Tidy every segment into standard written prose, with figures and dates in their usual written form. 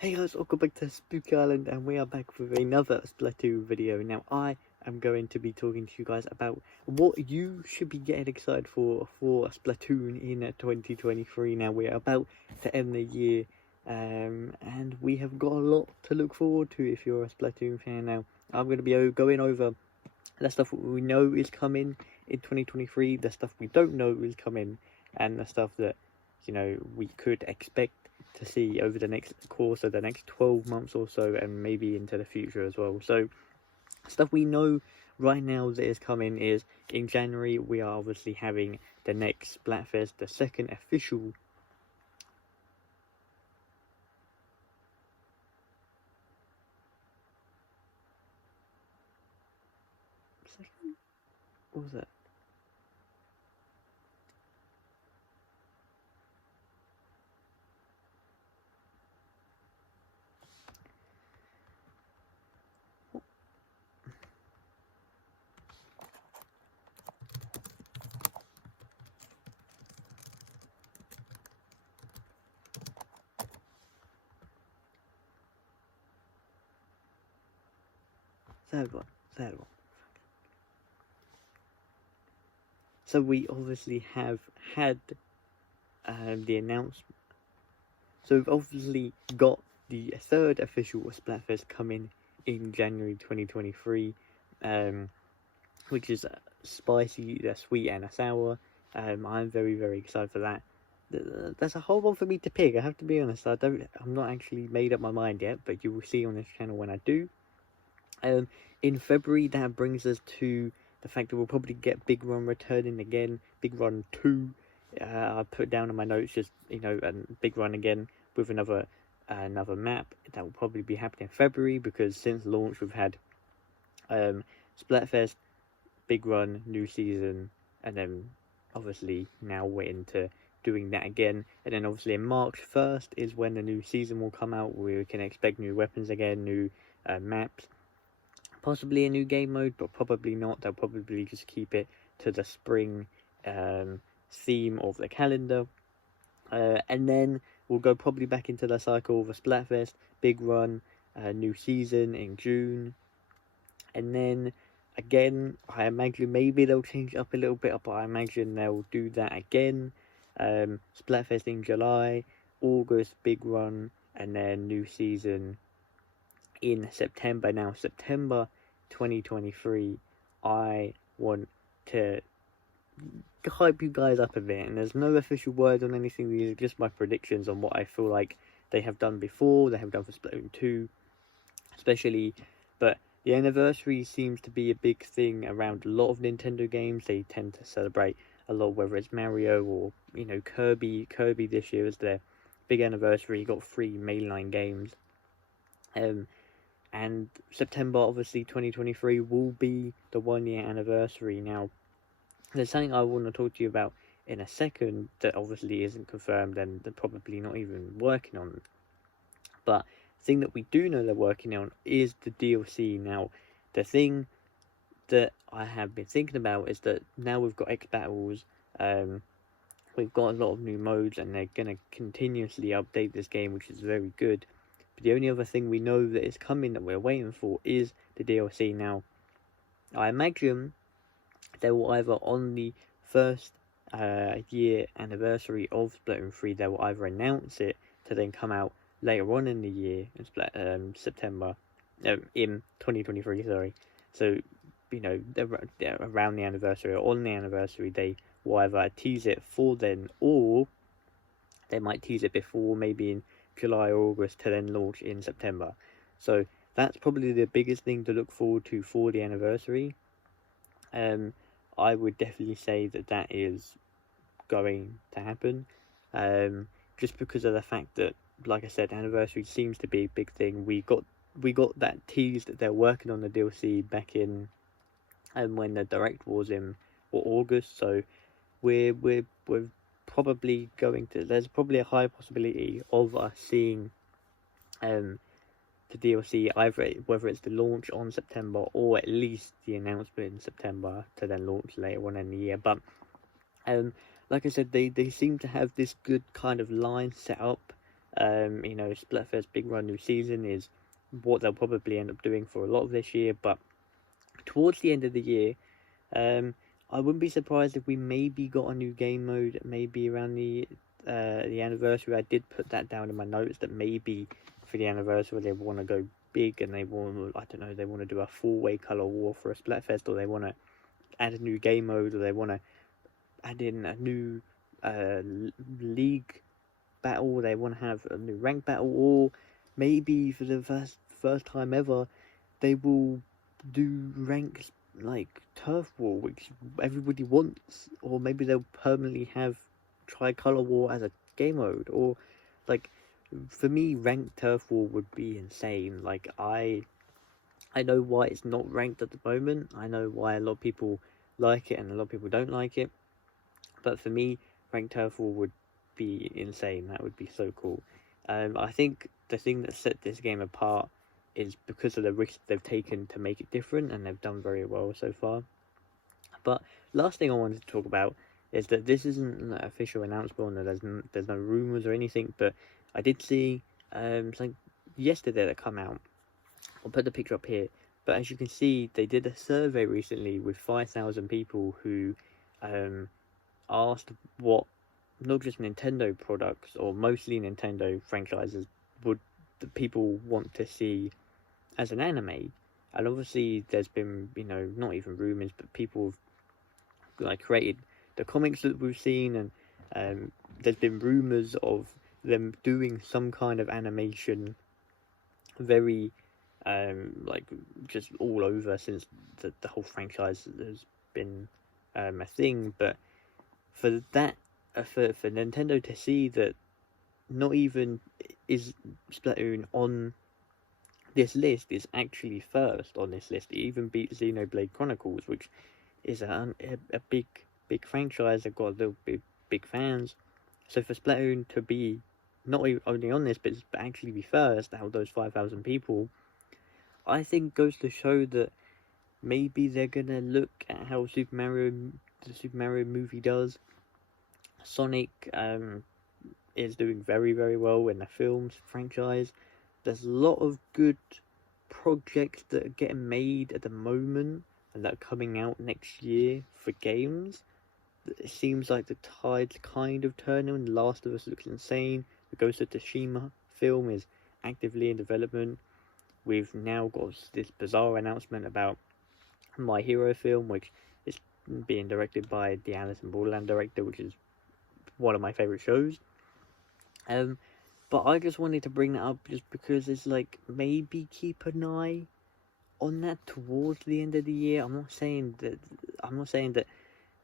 Hey guys, welcome back to Spooky Island, and we are back with another Splatoon video. Now I am going to be talking to you guys about what you should be getting excited for Splatoon in 2023. Now we are about to end the year, and we have got a lot to look forward to if you're a Splatoon fan. Now I'm going to be going over the stuff we know is coming in 2023, the stuff we don't know is coming, and the stuff that, you know, we could expect to see over the next course of the next 12 months or so, and maybe into the future as well. So stuff we know right now that is coming is, in January we are obviously having the next Splatfest, the second official what was that? Third one. So we obviously have had the announcement. So we've obviously got the third official Splatfest coming in January 2023, which is spicy, a sweet and a sour. I'm very excited for that. There's a whole one for me to pick. I have to be honest. I'm not actually made up my mind yet, but you will see on this channel when I do. In February, that brings us to the fact that we'll probably get Big Run returning again. Big Run 2. I put down in my notes just, you know, Big Run again with another map. That will probably be happening in February, because since launch we've had Splatfest, Big Run, new season, and then obviously now we're into doing that again. And then obviously in March 1st is when the new season will come out. We can expect new weapons again, new maps, possibly a new game mode, but probably not. They'll probably just keep it to the spring theme of the calendar, and then we'll go probably back into the cycle of a Splatfest, Big Run, new season in June, and then again I imagine maybe they'll change it up a little bit, but I imagine they'll do that again. Splatfest in July, August Big Run, and then new season in September. Now September 2023, I want to hype you guys up a bit, and there's no official word on anything. These are just my predictions on what I feel like they have done before, they have done for Splatoon 2 especially. But the anniversary seems to be a big thing around a lot of Nintendo games. They tend to celebrate a lot, whether it's Mario or, you know, Kirby this year is their big anniversary. Got 3 mainline games, and September, obviously 2023, will be the 1-year anniversary. Now, there's something I want to talk to you about in a second that obviously isn't confirmed, and they're probably not even working on. But the thing that we do know they're working on is the DLC. Now, the thing that I have been thinking about is that now we've got X Battles, we've got a lot of new modes, and they're going to continuously update this game, which is very good. But the only other thing we know that is coming that we're waiting for is the DLC. Now, I imagine they will either, on the first year anniversary of Splatoon 3, they will either announce it to then come out later on in the year, in September, in 2023, sorry. So, you know, they're around the anniversary or on the anniversary, they will either tease it for then, or they might tease it before, maybe in July or August, to then launch in September. So that's probably the biggest thing to look forward to for the anniversary. I would definitely say that is going to happen, just because of the fact that, like I said, anniversary seems to be a big thing. We got that tease that they're working on the DLC back in, when the direct was in August. So we're probably going to, there's probably a high possibility of us seeing the DLC, either whether it's the launch on September or at least the announcement in September to then launch later on in the year. But like I said, they seem to have this good kind of line set up You know, Splatfest Big Run New Season is what they'll probably end up doing for a lot of this year, but towards the end of the year, I wouldn't be surprised if we maybe got a new game mode, maybe around the anniversary. I did put that down in my notes that maybe for the anniversary they want to go big and they want, I don't know, they want to do a 4-way color war for a Splatfest, or they want to add a new game mode, or they want to add in a new league battle, they want to have a new rank battle, or maybe for the first time ever they will do ranks like turf war, which everybody wants, or maybe they'll permanently have tricolor war as a game mode, or like for me ranked turf war would be insane. Like I know why it's not ranked at the moment, I know why a lot of people like it and a lot of people don't like it, but for me ranked turf war would be insane. That would be so cool. I think the thing that set this game apart is because of the risk they've taken to make it different, and they've done very well so far. But last thing I wanted to talk about is that this isn't an official announcement, and there's no rumors or anything, but I did see something yesterday that come out. I'll put the picture up here, but as you can see, they did a survey recently with 5,000 people who asked what not just Nintendo products, or mostly Nintendo franchises, would the people want to see as an anime. And obviously there's been, you know, not even rumors, but people have like created the comics that we've seen, and there's been rumors of them doing some kind of animation very like just all over since the whole franchise has been a thing. But for that for Nintendo to see that not even is Splatoon on this list, is actually first on this list. It even beat Xenoblade Chronicles, which is a big franchise. They've got a little big fans. So for Splatoon to be not only on this, but actually be first out of those 5,000 people, I think goes to show that maybe they're gonna look at how the Super Mario movie does. Sonic is doing very, very well in the films franchise. There's a lot of good projects that are getting made at the moment and that are coming out next year for games. It seems like the tide's kind of turning. The Last of Us looks insane. The Ghost of Tsushima film is actively in development. We've now got this bizarre announcement about My Hero film, which is being directed by the Alice in Borderland director, which is one of my favourite shows. But I just wanted to bring that up just because it's like, maybe keep an eye on that towards the end of the year. I'm not saying that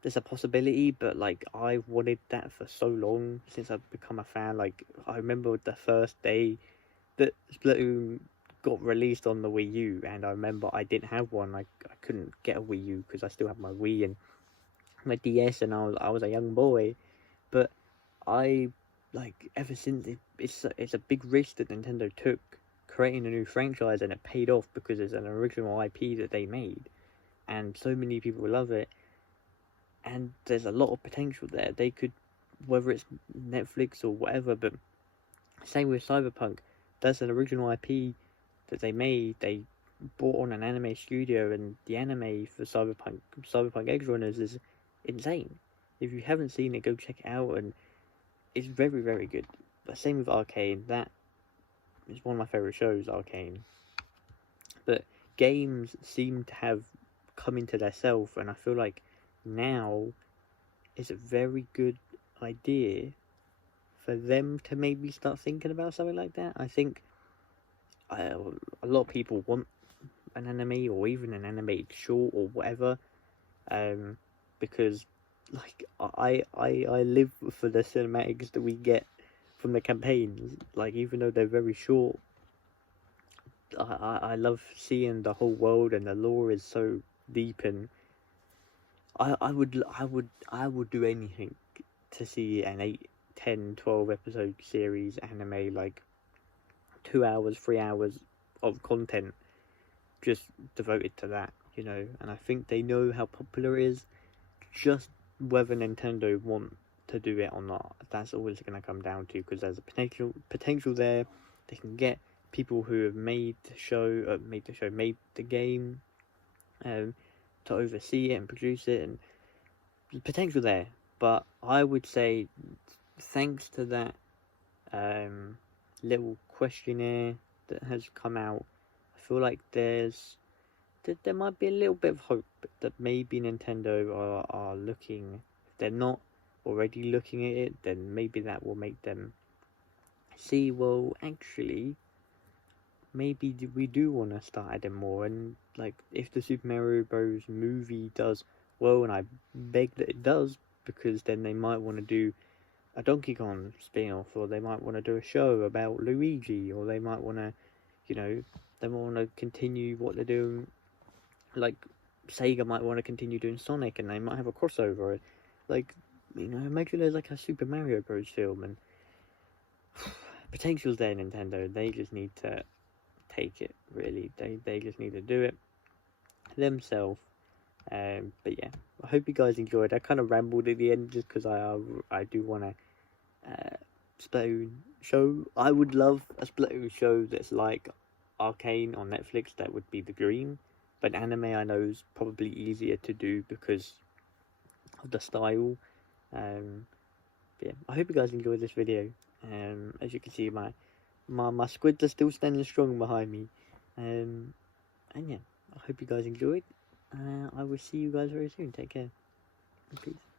there's a possibility, but like, I've wanted that for so long since I've become a fan. Like, I remember the first day that Splatoon got released on the Wii U, and I remember I didn't have one. Like, I couldn't get a Wii U because I still have my Wii and my DS, and I was a young boy. But I, like, ever since, it's a big risk that Nintendo took creating a new franchise, and it paid off because it's an original IP that they made, and so many people love it, and there's a lot of potential there. They could, whether it's Netflix or whatever, but same with Cyberpunk, that's an original IP that they made. They brought on an anime studio, and the anime for Cyberpunk Edge Runners is insane. If you haven't seen it, go check it out, and it's very, very good. But same with Arcane. That is one of my favourite shows, Arcane. But games seem to have come into their self, and I feel like now is a very good idea for them to maybe start thinking about something like that. I think a lot of people want an anime, or even an animated short or whatever, because like I live for the cinematics that we get from the campaigns. Like, even though they're very short, I love seeing the whole world, and the lore is so deep, and I would do anything to see an 8, 10, 12 episode series anime, like 2 hours, 3 hours of content just devoted to that, you know. And I think they know how popular it is. Just whether Nintendo want to do it or not. That's always going to come down to, because there's a potential there. They can get people who have made the game, to oversee it and produce it, and the potential there. But I would say, thanks to that little questionnaire that has come out, I feel like there might be a little bit of hope that maybe Nintendo are looking. If they're not already looking at it, then maybe that will make them see, well, actually, maybe we do want to start adding more. And like, if the Super Mario Bros. Movie does well, and I beg that it does, because then they might want to do a Donkey Kong spin-off, or they might want to do a show about Luigi, or they might want to, they might want to continue what they're doing. Like, Sega might want to continue doing Sonic, and they might have a crossover. Like, imagine there's like a Super Mario Bros. Film, and potential's there, Nintendo. They just need to take it, really. They just need to do it themselves. But yeah, I hope you guys enjoyed. I kind of rambled at the end just because I do want a Splatoon show. I would love a Splatoon show that's like Arcane on Netflix. That would be the dream. But anime, I know, is probably easier to do because of the style. But yeah, I hope you guys enjoyed this video. As you can see, my squids are still standing strong behind me. And yeah, I hope you guys enjoyed. I will see you guys very soon. Take care. Peace.